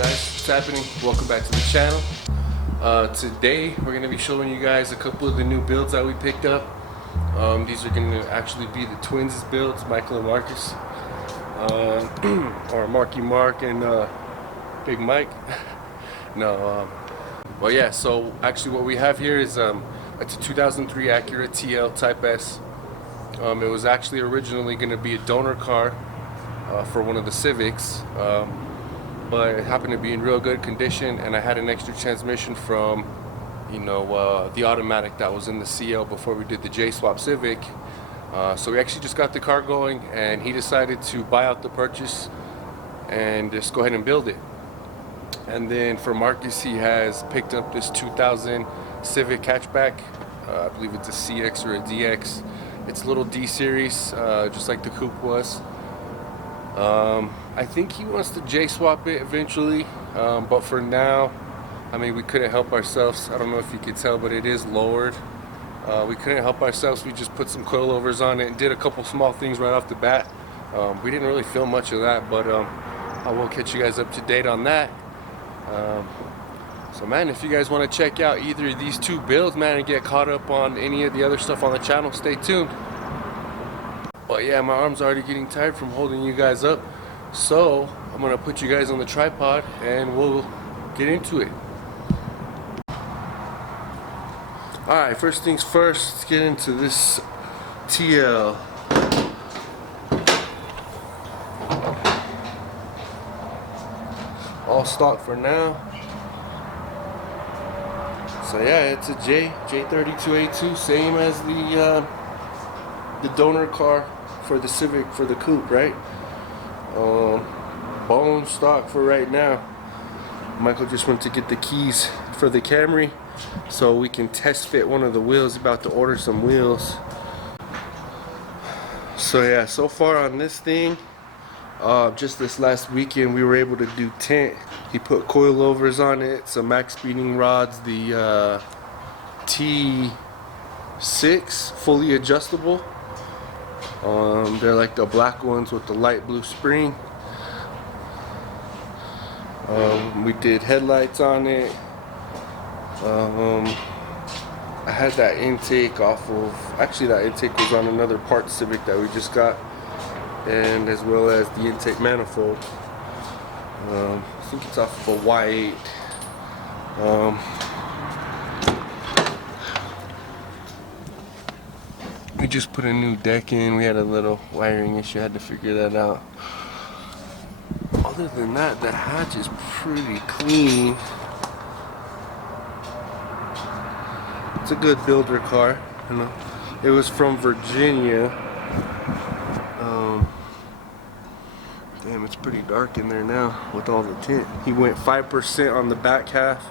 guys? What's happening? Welcome back to the channel. Today we're going to be showing you guys a couple of the new builds that we picked up. These are going to actually be the twins' builds, Michael and Marcus, or Marky Mark and Big Mike. Well, yeah. So actually, what we have here is it's a 2003 Acura TL Type S. It was actually originally going to be a donor car for one of the Civics, but it happened to be in real good condition, and I had an extra transmission from, the automatic that was in the CL before we did the J-Swap Civic. So we actually just got the car going, and he decided to buy out the purchase and just go ahead and build it. And then for Marcus, he has picked up this 2000 Civic Hatchback. I believe it's a CX or a DX. It's a little D series, just like the coupe was. I think he wants to J-swap it eventually, but for now, I mean, we couldn't help ourselves. I don't know if you could tell, but it is lowered. We couldn't help ourselves. We just put some coilovers on it and did a couple small things right off the bat. We didn't really film much of that, but I will catch you guys up to date on that. So man, if you guys want to check out either of these two builds, man, and get caught up on any of the other stuff on the channel, stay tuned. But yeah, my arm's already getting tired from holding you guys up, so I'm gonna put you guys on the tripod and we'll get into it. Alright, first things first, let's get into this TL. All stock for now. So yeah, it's a J32A2, same as the donor car for the Civic, for the coupe, right? Bone stock for right now. Michael just went to get the keys for the Camry so we can test fit one of the wheels. About to order some wheels. So yeah, so far on this thing, just this last weekend we were able to do tint. He put coilovers on it, some max speeding rods, the T6 fully adjustable. They're like the black ones with the light blue spring. We did headlights on it. I had that intake off of, actually that intake was on another part Civic that we just got, and as well as the intake manifold. I think it's off of a Y8. We just put a new deck in. We had a little wiring issue, had to figure that out. Other than that, the hatch is pretty clean. It's a good builder car, you know. It was from Virginia. Damn, it's pretty dark in there now with all the tint. He went 5% on the back half.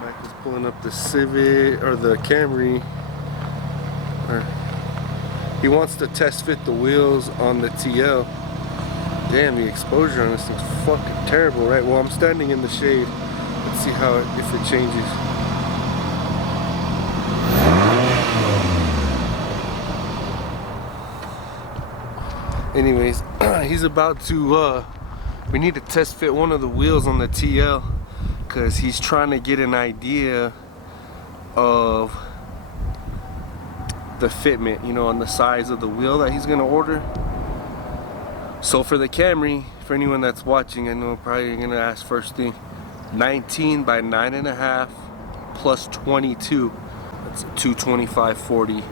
Michael's pulling up the Civic, or the Camry. He wants to test fit the wheels on the TL. Damn, the exposure on this thing's fucking terrible, right? Well, I'm standing in the shade. Let's see how if it changes. Anyways, he's about to, we need to test fit one of the wheels on the TL, because he's trying to get an idea of the fitment, on the size of the wheel that he's going to order. So for the Camry, for anyone that's watching, I know probably you're going to ask first thing, 19 by 9.5 plus 22. That's a 225/40.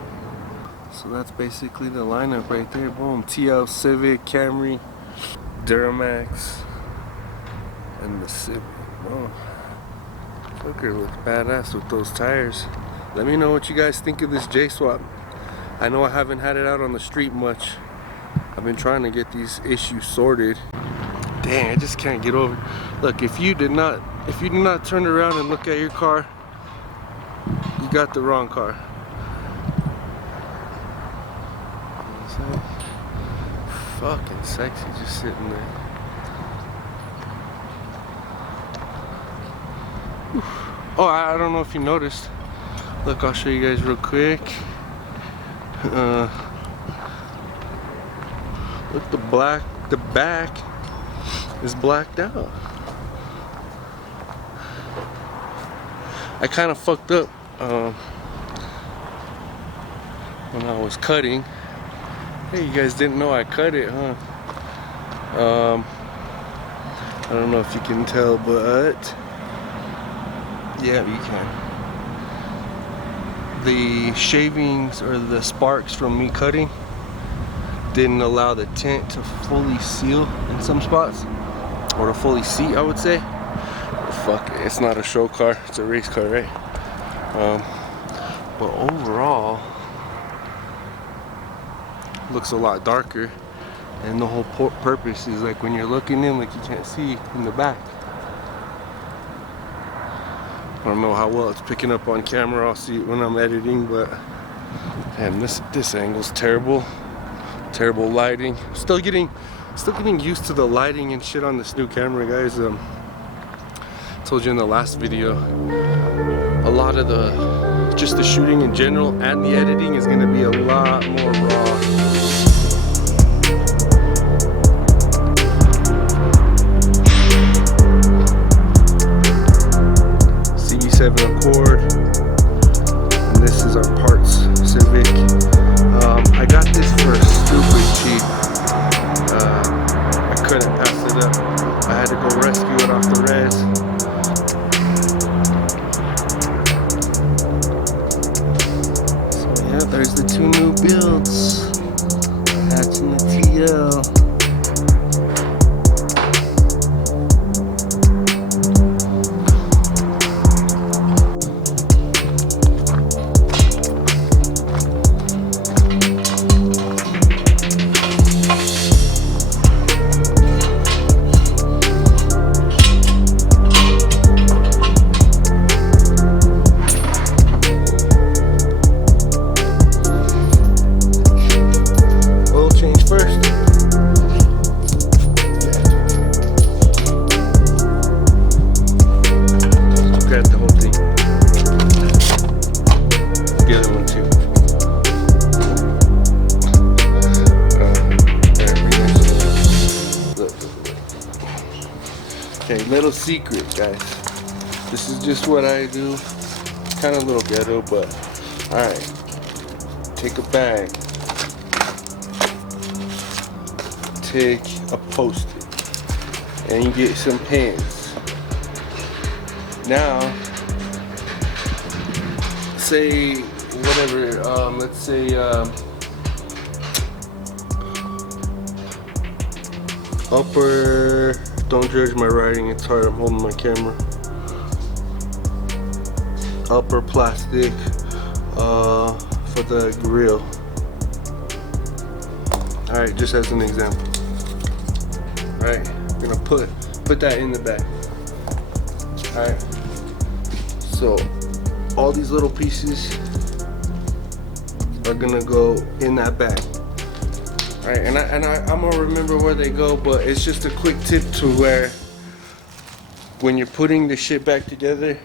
So that's basically the lineup right there. Boom. TL, Civic, Camry, Duramax, and the Civic. Oh, Fucker looks badass with those tires. Let me know what you guys think of this J-Swap. I know I haven't had it out on the street much. I've been trying to get these issues sorted. Dang, I just can't get over. Look, if you did not turn around and look at your car, you got the wrong car. Fucking sexy, just sitting there. Oh, I don't know if you noticed. Look, I'll show you guys real quick. Look, the back is blacked out. I kind of fucked up when I was cutting. Hey, you guys didn't know I cut it, huh? I don't know if you can tell, but yeah, you can. The shavings or the sparks from me cutting didn't allow the tint to fully seal in some spots, or to fully seat, I would say. Fuck it, it's not a show car, it's a race car, right? But overall, looks a lot darker, and the whole purpose is like when you're looking in, like you can't see in the back. I don't know how well it's picking up on camera. I'll see it when I'm editing, but damn, this angle's terrible. Terrible lighting. Still getting used to the lighting and shit on this new camera, guys. Told you in the last video, a lot of just the shooting in general and the editing is going to be a lot more raw. CV7 Accord, and this is our parts Civic. I got this for stupid cheap. I couldn't pass it up. I had to go rescue it off the res. Yeah, there's the two new builds. Hatch and the TL. Okay, little secret, guys. This is just what I do. Kind of a little ghetto, but alright. Take a bag. Take a Post-it. And you get some pens. Now, say whatever, let's say upper, don't judge my writing, it's hard, I'm holding my camera. Upper plastic for the grill. Alright, just as an example. Alright, I'm gonna put that in the bag. Alright, so all these little pieces are gonna go in that bag. Alright, and I'm gonna remember where they go, but it's just a quick tip to where when you're putting the shit back together,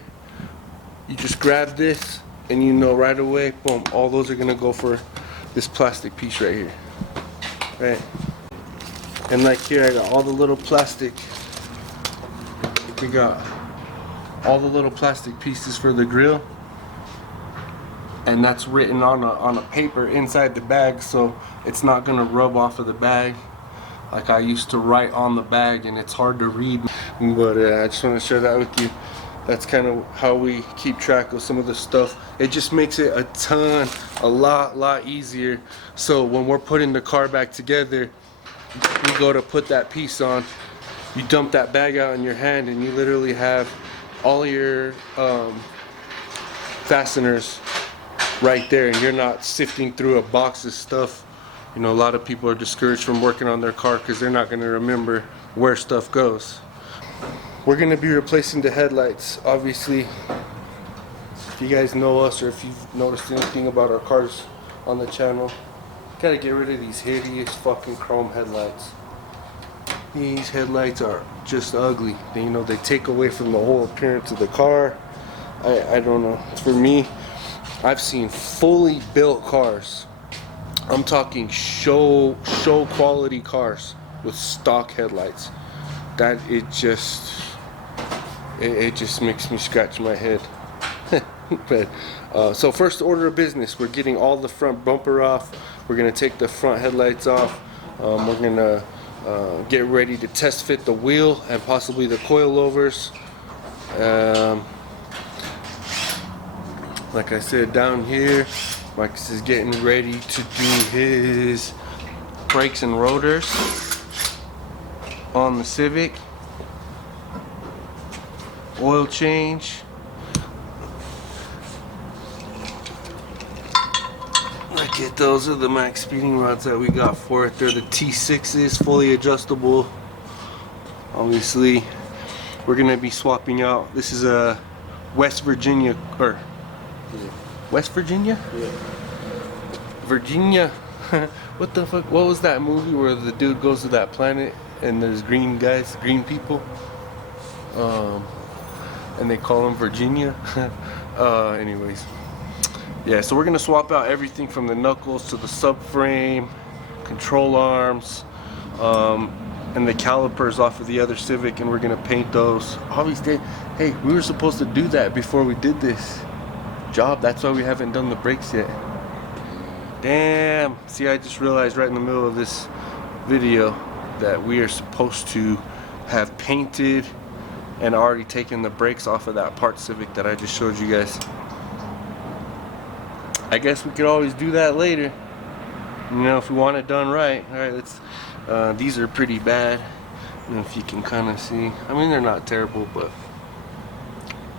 you just grab this and you know right away, boom, all those are gonna go for this plastic piece right here. Right? And like here, I got all the little plastic. We got all the little plastic pieces for the grill. And that's written on a paper inside the bag, so it's not gonna rub off of the bag like I used to write on the bag, and it's hard to read. But I just want to share that with you. That's kind of how we keep track of some of the stuff. It just makes it a lot easier. So when we're putting the car back together, you go to put that piece on, you dump that bag out in your hand, and you literally have all your fasteners right there, and you're not sifting through a box of stuff. You know, a lot of people are discouraged from working on their car because they're not going to remember where stuff goes. We're going to be replacing the headlights. Obviously, if you guys know us or if you've noticed anything about our cars on the channel, gotta get rid of these hideous fucking chrome headlights. These headlights are just ugly. You know, they take away from the whole appearance of the car. I don't know. For me, I've seen fully built cars I'm talking show quality cars with stock headlights. That it just makes me scratch my head. But so first order of business, we're getting all the front bumper off. We're gonna take the front headlights off. We're gonna get ready to test fit the wheel and possibly the coilovers. Like I said, down here Marcus is getting ready to do his brakes and rotors on the Civic. Oil change. Look at those are the max speeding rods that we got for it. They're the T6s, fully adjustable. Obviously, we're gonna be swapping out. This is a West Virginia, or West Virginia? Yeah. Virginia. What the fuck? What was that movie where the dude goes to that planet and there's green guys, green people? And they call them Virginia. Anyways. Yeah, so we're gonna swap out everything from the knuckles to the subframe, control arms, and the calipers off of the other Civic, and we're gonna paint those. Obviously, hey, we were supposed to do that before we did this job. That's why we haven't done the brakes yet. Damn. See, I just realized right in the middle of this video that we are supposed to have painted and already taken the brakes off of that part Civic that I just showed you guys. I guess we could always do that later, you know, if we want it done right. Alright, let's, these are pretty bad. I don't know if you can kind of see. I mean, they're not terrible, but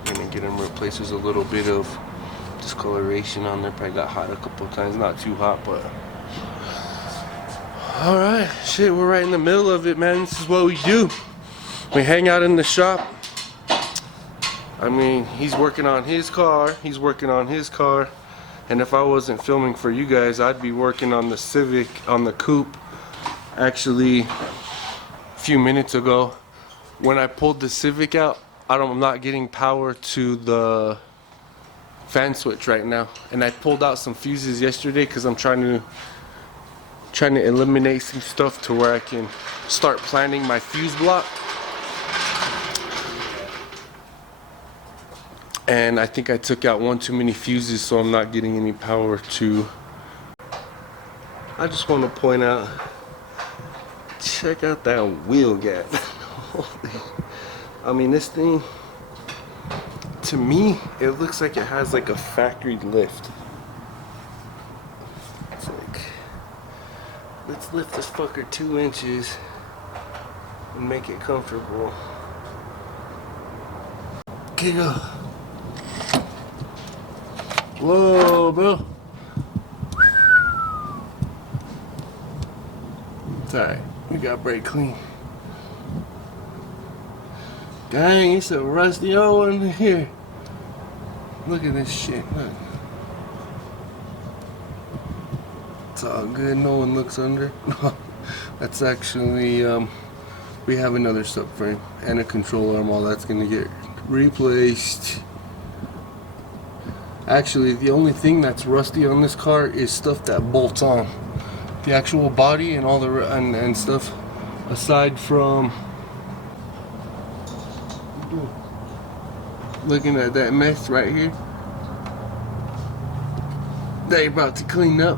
I'm gonna get them replaced. There's a little bit of discoloration on there. Probably got hot a couple of times. Not too hot, but alright, shit, we're right in the middle of it, man. This is what we do. We hang out in the shop. I mean, he's working on his car, he's working on his car. And if I wasn't filming for you guys, I'd be working on the Civic, on the coupe. Actually, a few minutes ago, when I pulled the Civic out, I'm not getting power to the fan switch right now. And I pulled out some fuses yesterday because I'm trying to eliminate some stuff to where I can start planning my fuse block. And I think I took out one too many fuses, so I'm not getting any power to. I just want to point out, check out that wheel gap. I mean, this thing, to me, it looks like it has like a factory lift. It's like, let's lift this fucker 2 inches and make it comfortable. Okay, go. Whoa, bro. It's alright. We got brake clean. Dang, it's a rusty old one here. Look at this shit. Look. It's all good. No one looks under. That's actually, we have another subframe and a control arm. All that's going to get replaced. Actually, the only thing that's rusty on this car is stuff that bolts on. The actual body and all the and stuff, aside from looking at that mess right here, they about to clean up.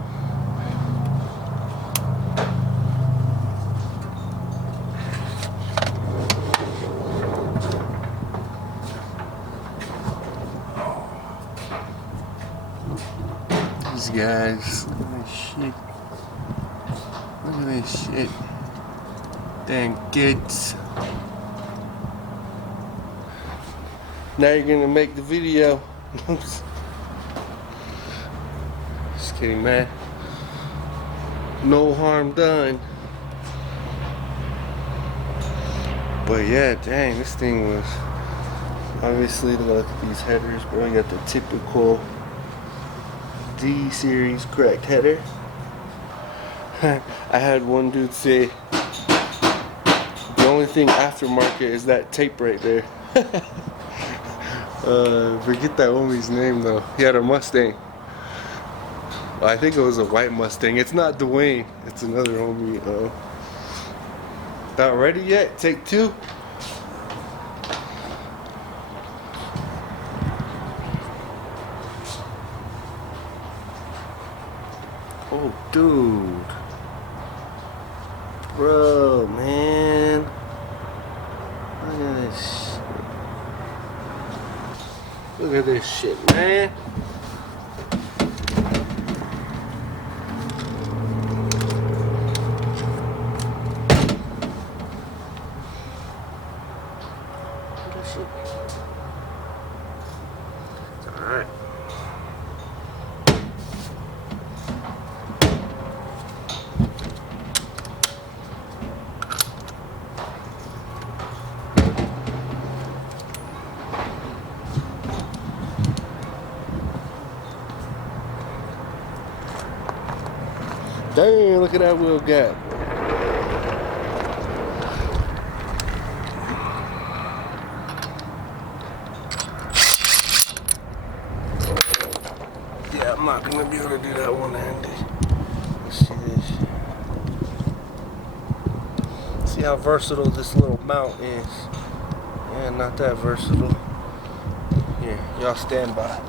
These guys, look at this shit. Look at this shit. Damn kids. Now you're gonna make the video. Just kidding, man. No harm done. But yeah, dang, this thing was obviously, look at these headers, bro. You got the typical D series cracked header. I had one dude say the only thing aftermarket is that tape right there. Forget that homie's name though. He had a Mustang. I think it was a white Mustang. It's not Dwayne. It's another homie. Not ready yet? Take two? Oh, dude. Bro, man. Look at this shit. Look at this shit, man. Look at this shit. It's alright. Dang, look at that wheel gap. Yeah, I'm not gonna be able to do that one-handed. Let's see this. See how versatile this little mount is. Yeah, not that versatile. Here, y'all stand by.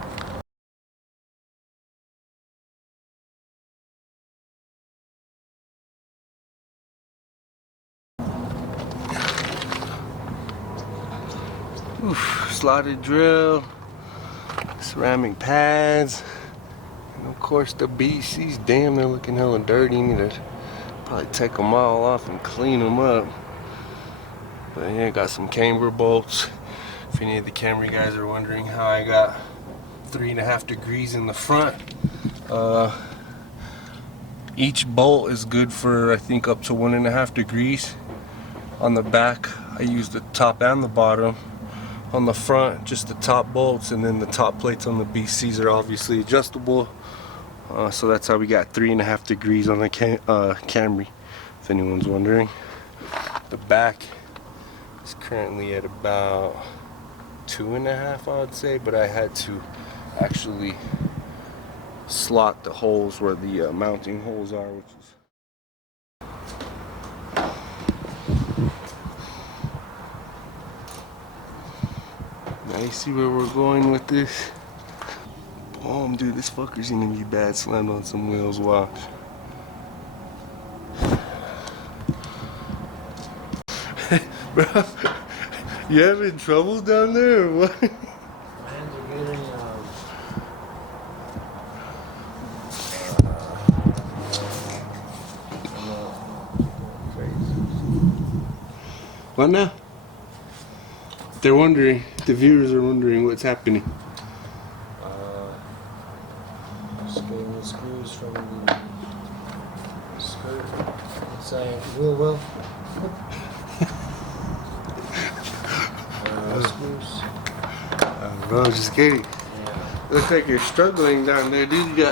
Oof, slotted drill, ceramic pads, and of course the BCs. Damn, they're looking hella dirty. You need to probably take them all off and clean them up. But yeah, got some camber bolts. If any of the Camry guys are wondering how I got 3.5 degrees in the front, each bolt is good for I think up to 1.5 degrees. On the back, I use the top and the bottom. On the front, just the top bolts, and then the top plates on the BCs are obviously adjustable. So that's how we got 3.5 degrees on the Camry, if anyone's wondering. The back is currently at about 2.5, I would say, but I had to actually slot the holes where the mounting holes are, which is now you see where we're going with this. Boom, dude, this fucker's gonna be bad slammed on some wheels. Watch. Bro, you having trouble down there or what? Hands are getting crazy. What now? They're wondering, the viewers are wondering what's happening. Just getting the screws from the skirt. Saying, Will. Screws. Bro, just kidding. Yeah. Looks like you're struggling down there, dude. You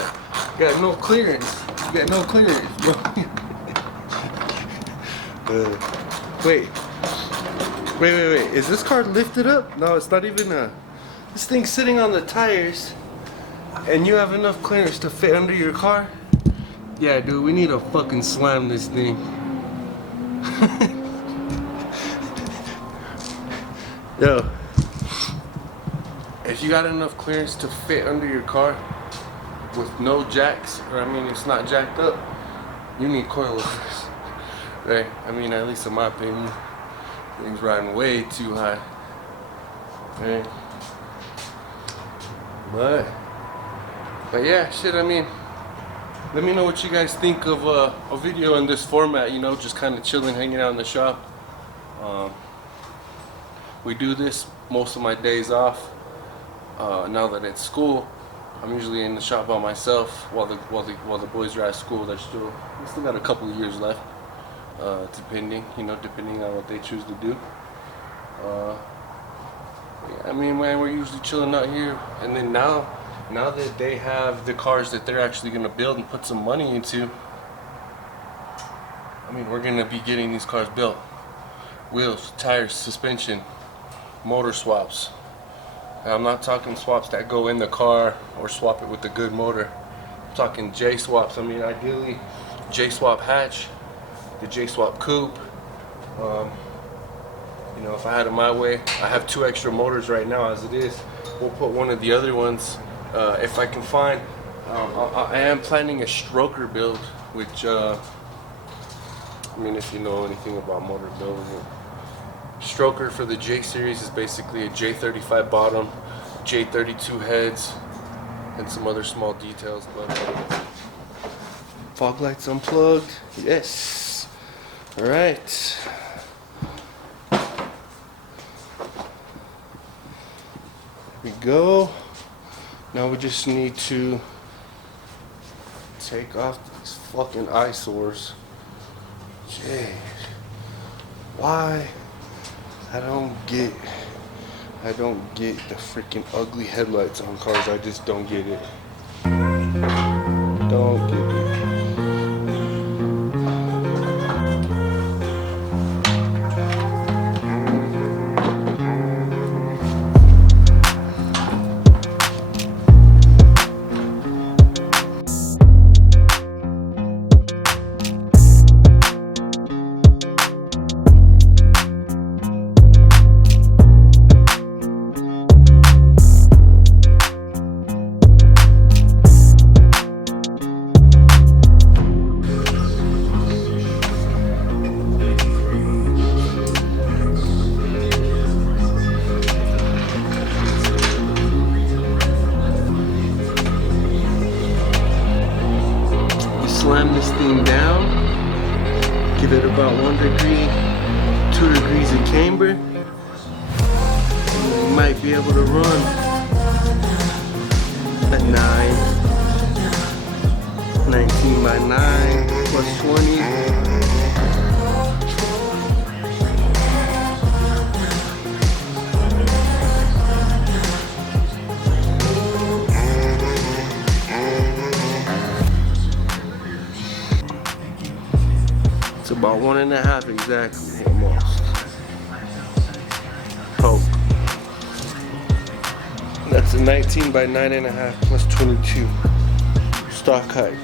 got no clearance. You got no clearance, bro. Wait. Is this car lifted up? No, it's not even this thing's sitting on the tires, and you have enough clearance to fit under your car? Yeah, dude, we need to fucking slam this thing. Yo, if you got enough clearance to fit under your car with no jacks, or I mean it's not jacked up, you need coilovers, right? I mean, at least in my opinion, things riding way too high, right? But yeah, shit, I mean, let me know what you guys think of a video in this format, you know, just kind of chilling, hanging out in the shop. We do this most of my days off. Now that it's school, I'm usually in the shop by myself while the boys are at school. We still got a couple of years left, depending on what they choose to do. Yeah, I mean, man, we're usually chilling out here, and then now that they have the cars that they're actually gonna build and put some money into, I mean, we're gonna be getting these cars built. Wheels, tires, suspension, motor swaps. And I'm not talking swaps that go in the car or swap it with a good motor. talking J swaps. I mean, ideally, J swap hatch, the J swap coupe. You know, if I had it my way, I have 2 extra motors right now as it is. We'll put one of the other ones if I can find. I am planning a stroker build, which I mean, if you know anything about motor building, stroker for the J series is basically a J35 bottom, J32 heads, and some other small details. But fog lights unplugged. Yes. All right. We go. Now we just need to take off these fucking eyesores. Jeez. Why? I don't get the freaking ugly headlights on cars. I just don't get it. Don't get it. Slam this thing down, give it about 1 degree, 2 degrees of camber, and you might be able to run at 19 by 9 plus 20. It's about 1.5 exactly, almost. Poke. That's a 19 by 9.5 plus 22. Stock height.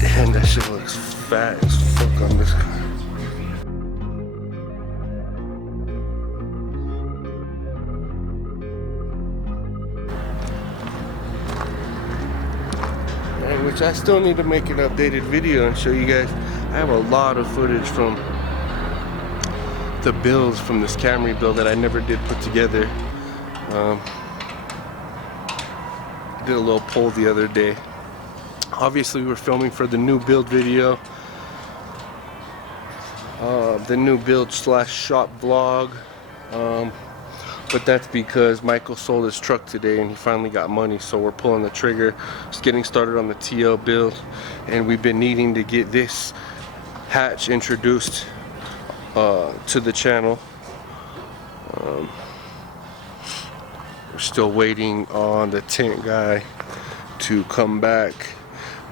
Damn, that shit looks fat as fuck on this car. Which I still need to make an updated video and show you guys. I have a lot of footage from the builds from this Camry build that I never did put together. Did a little poll the other day. Obviously we were filming for the new build video, the new build / shop vlog, but that's because Michael sold his truck today and he finally got money, so we're pulling the trigger, just getting started on the TL build. And we've been needing to get this hatch introduced to the channel. We're still waiting on the tint guy to come back.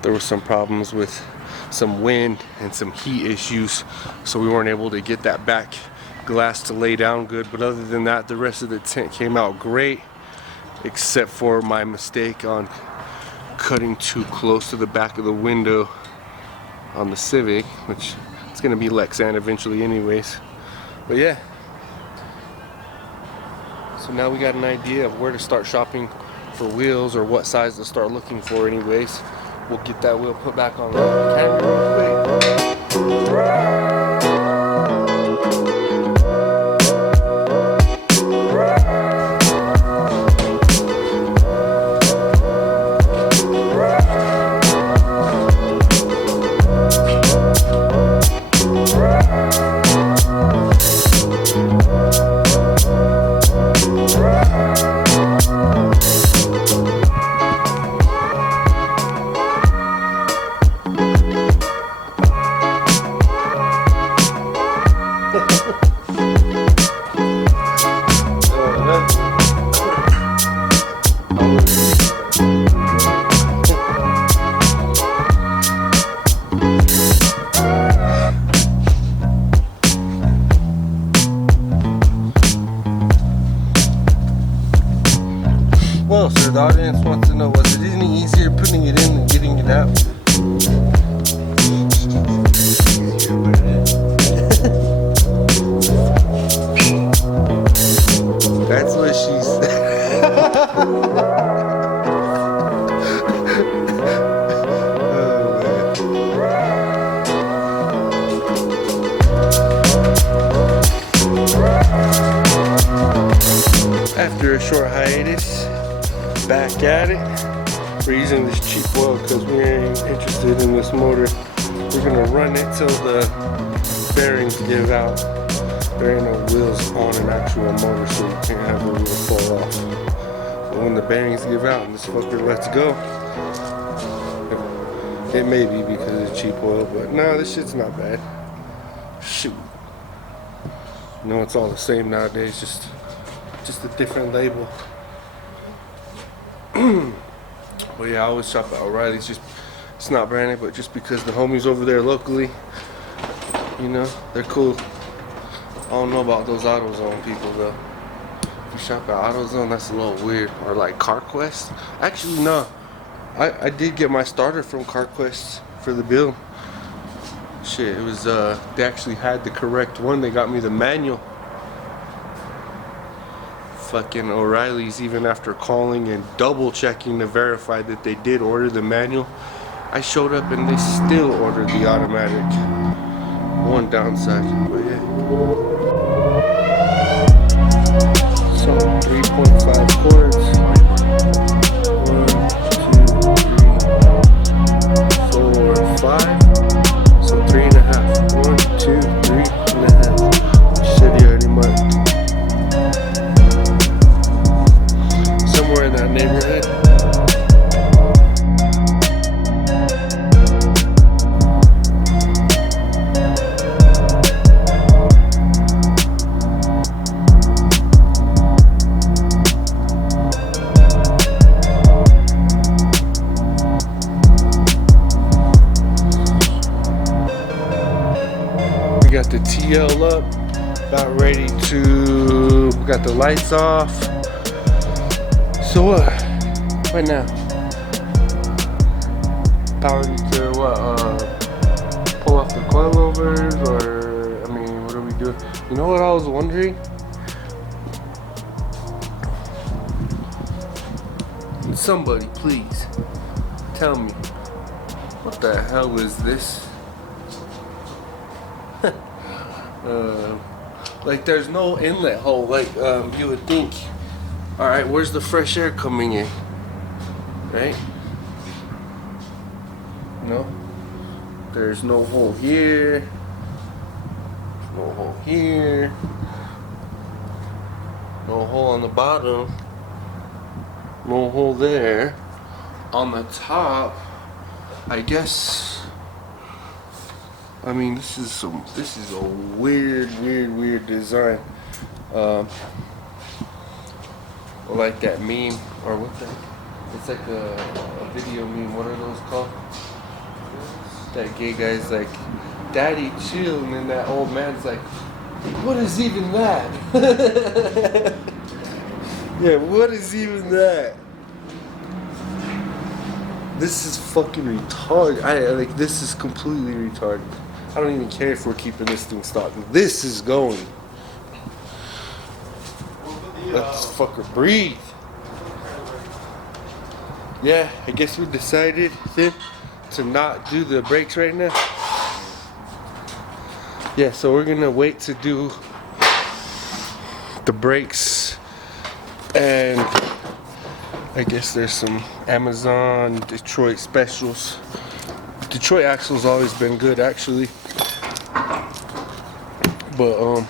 There were some problems with some wind and some heat issues, so we weren't able to get that back glass to lay down good. But other than that, the rest of the tint came out great, except for my mistake on cutting too close to the back of the window on the Civic, which it's gonna be Lexan eventually anyways. But yeah, so now we got an idea of where to start shopping for wheels, or what size to start looking for anyways. We'll get that wheel put back on the camera real quick. audience wants to know, was it any easier putting it in than getting it out? That's what she said. After a short hiatus, back at it. We're using this cheap oil because we ain't interested in this motor. We're gonna run it till the bearings give out. There ain't no wheels on an actual motor, so you can't have the wheels fall off. But when the bearings give out and this fucker lets go, it may be because it's cheap oil, but no, this shit's not bad. Shoot. You know, it's all the same nowadays, just a different label. But yeah, I always shop at O'Reilly's. Just, it's not branded, but just because the homies over there locally, you know, they're cool. I don't know about those AutoZone people though. If you shop at AutoZone, that's a little weird. Or like CarQuest. Actually, no. I did get my starter from CarQuest for the build. Shit, it was they actually had the correct one. They got me the manual. Fucking O'Reilly's, even after calling and double checking to verify that they did order the manual, I showed up and they still ordered the automatic. One downside, but yeah. So 3.5 cords. 1, 2, 3, 4, 5. So 3.5. 1, 2, 3.5. Shit, you already marked. Somewhere in that neighborhood. We got the TL up, about ready to, we got the lights off. So what? Right now? Power to what? Pull off the coilovers, or I mean, what are we doing? You know what I was wondering? Somebody, please tell me, what the hell is this? Like, there's no inlet hole. Like, you would think. All right, where's the fresh air coming in? Right? No. There's no hole here. No hole here. No hole on the bottom. No hole there. On the top, I guess. I mean, this is a weird design. Like that meme, or what the, it's like a video meme, what are those called? That gay guy's like, "Daddy, chill," and then that old man's like, "What is even that?" Yeah, what is even that? This is fucking retarded. This is completely retarded. I don't even care if we're keeping this thing stocked. This is going. Let this fucker breathe. Yeah, I guess we decided then to not do the brakes right now. Yeah, so we're gonna wait to do the brakes, and I guess there's some Amazon Detroit specials. Detroit axle's always been good, actually, but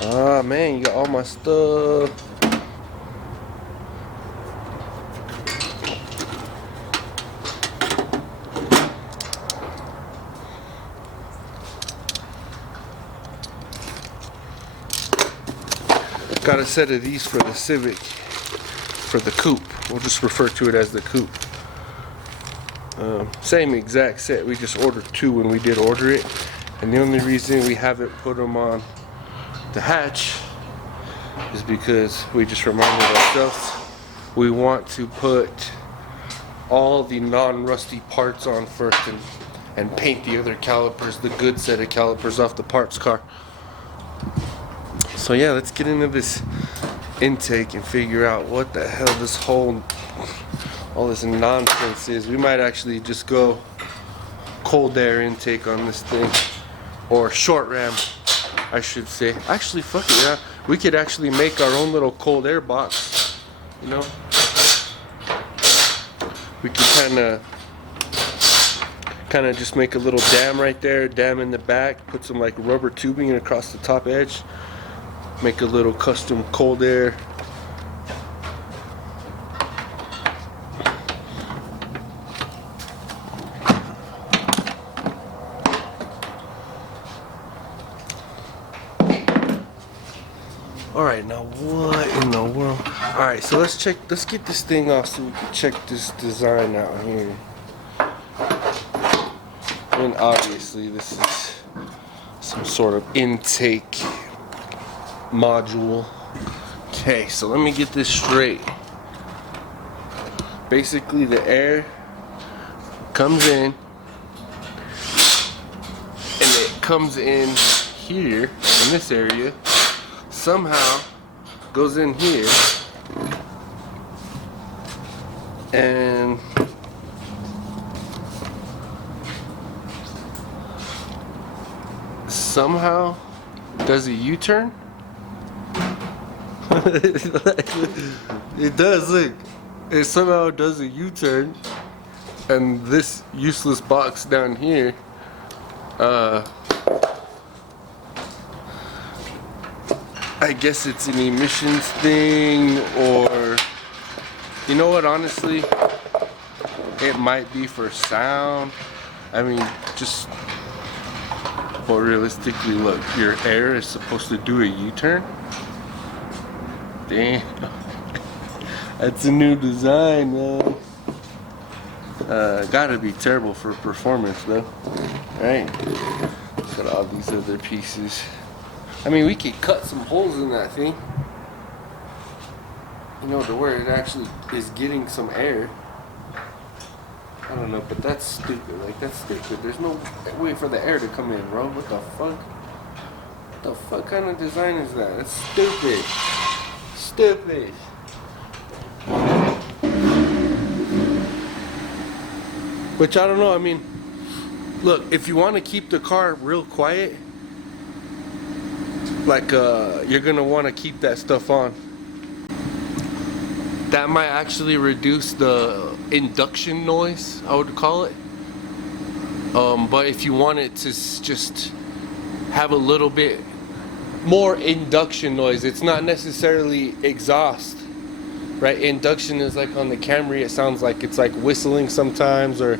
ah man, you got all my stuff. Got a set of these for the Civic, for the coupe. We'll just refer to it as the coupe. Same exact set. We just ordered two when we did order it, and the only reason we haven't put them on the hatch is because we just reminded ourselves we want to put all the non-rusty parts on first and paint the other calipers, the good set of calipers, off the parts car. So yeah, let's get into this intake and figure out what the hell this all this nonsense is. We might actually just go cold air intake on this thing, or short ram I should say. Actually, fuck it, yeah, we could actually make our own little cold air box, you know. We could kind of just make a little dam right there, dam in the back, put some like rubber tubing across the top edge, make a little custom cold air. Alright, now what in the world? Alright, so let's get this thing off so we can check this design out here. And obviously this is some sort of intake module. Okay, so let me get this straight. Basically the air comes in and it comes in here in this area, somehow goes in here and somehow does a U-turn. It does, look. It somehow does a U-turn, and this useless box down here I guess it's an emissions thing, or you know what, honestly it might be for sound. I mean, just, but realistically, look, your air is supposed to do a U-turn. Damn. That's a new design, man. Gotta be terrible for performance though, right? Got all these other pieces. I mean, we could cut some holes in that thing, you know, to where it actually is getting some air. I don't know, but that's stupid. Like, that's stupid. There's no way for the air to come in, bro. What the fuck? What the fuck kind of design is that? That's stupid. Stupid. Which I don't know. I mean, look, if you want to keep the car real quiet, like you're gonna want to keep that stuff on. That might actually reduce the induction noise, I would call it. But if you want it to just have a little bit more induction noise, it's not necessarily exhaust, right? Induction is like on the Camry, it sounds like it's like whistling sometimes, or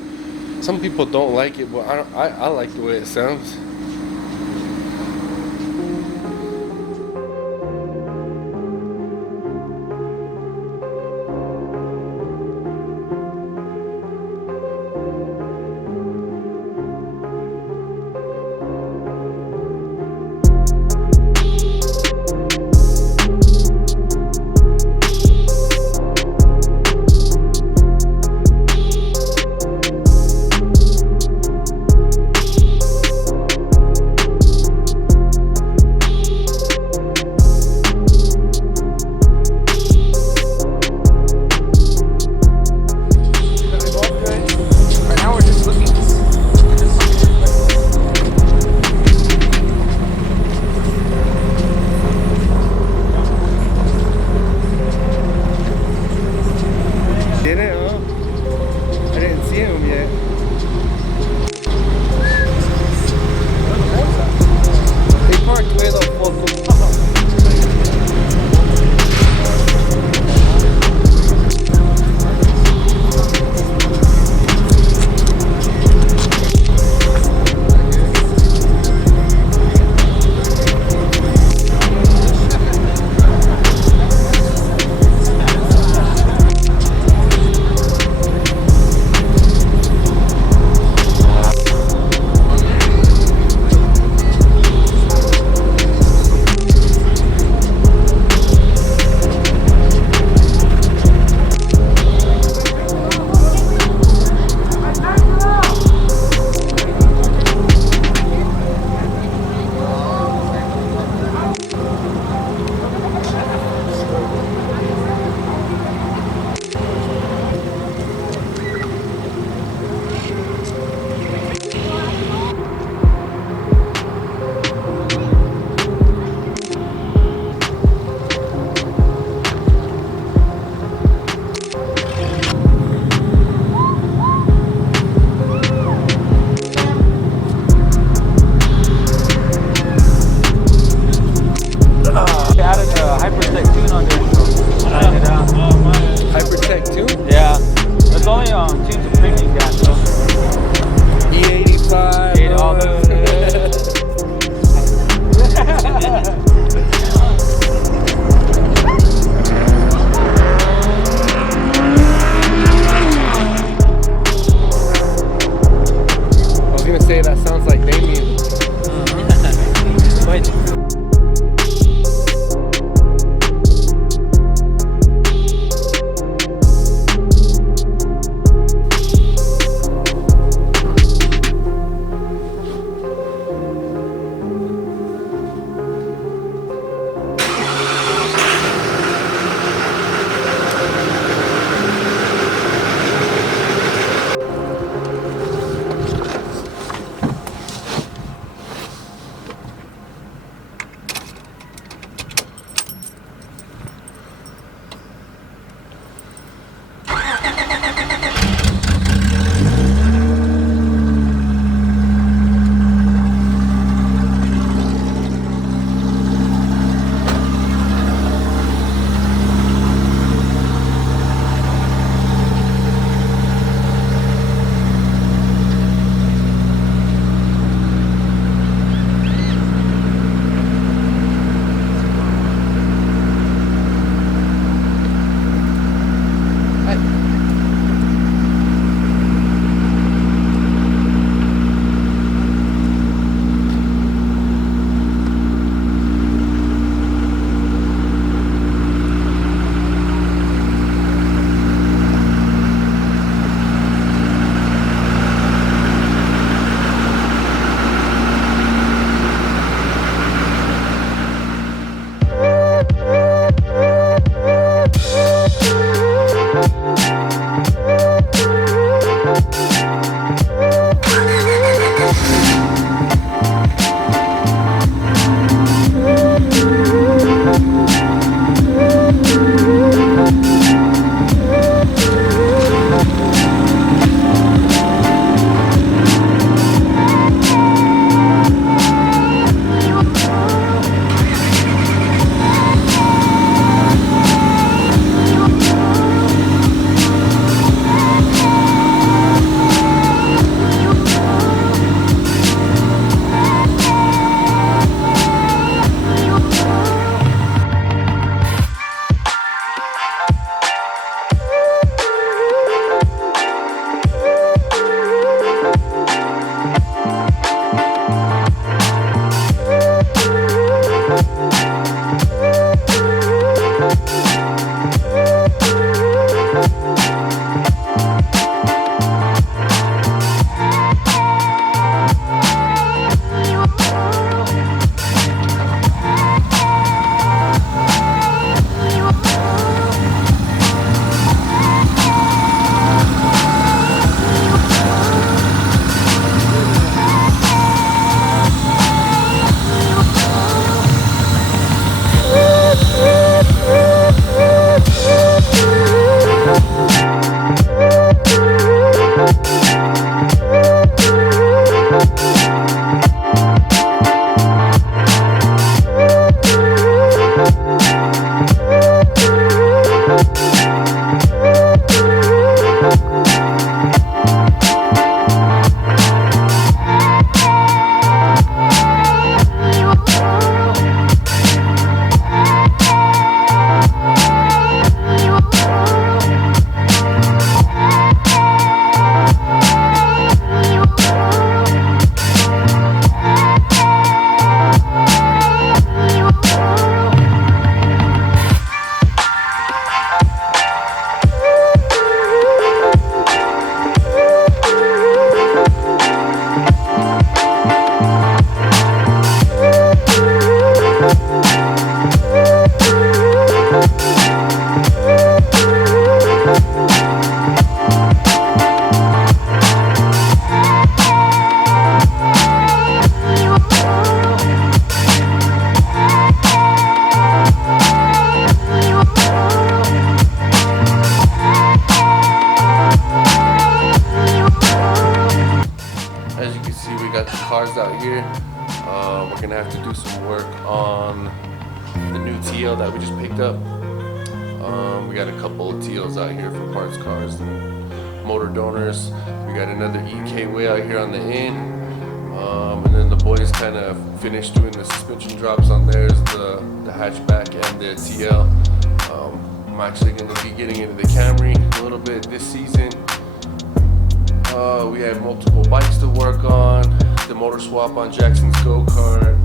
some people don't like it, but I like the way it sounds. cars out here. We're gonna have to do some work on the new TL that we just picked up. We got a couple of TLs out here for parts cars and motor donors. We got another EK way out here on the end. And then the boys kind of finished doing the suspension drops on theirs, the hatchback and the TL. I'm actually going to be getting into the Camry a little bit this season. We have multiple bikes to work on. The motor swap on Jackson's go-kart.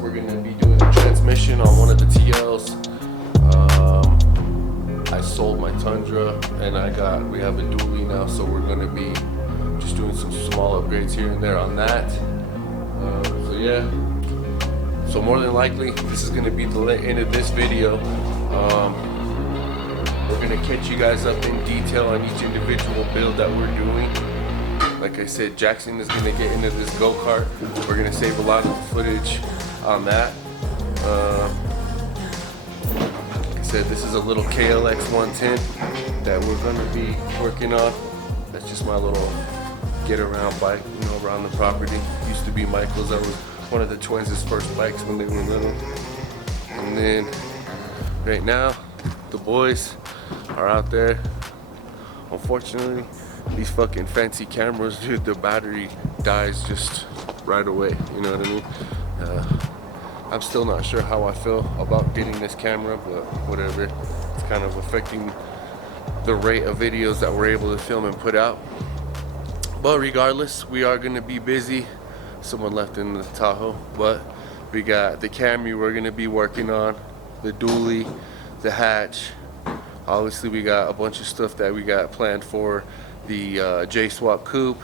We're going to be doing the transmission on one of the TLs. I sold my Tundra and we have a dually now, so we're going to be just doing some small upgrades here and there on that. So yeah, so more than likely this is going to be the end of this video. We're going to catch you guys up in detail on each individual build that we're doing. Like I said, Jackson is going to get into this go-kart. We're going to save a lot of the footage on that. Like I said, this is a little KLX 110 that we're going to be working on. That's just my little get around bike, you know, around the property. Used to be Michael's. That was one of the twins' first bikes when they were little. And then right now, the boys are out there. Unfortunately, these fucking fancy cameras, dude, the battery dies just right away. You know what I mean? I'm still not sure how I feel about getting this camera, but whatever. It's kind of affecting the rate of videos that we're able to film and put out. But regardless, we are going to be busy. Someone left in the Tahoe, but we got the Camry we're going to be working on, the dually, the hatch. Obviously, we got a bunch of stuff that we got planned for the J-Swap coupe.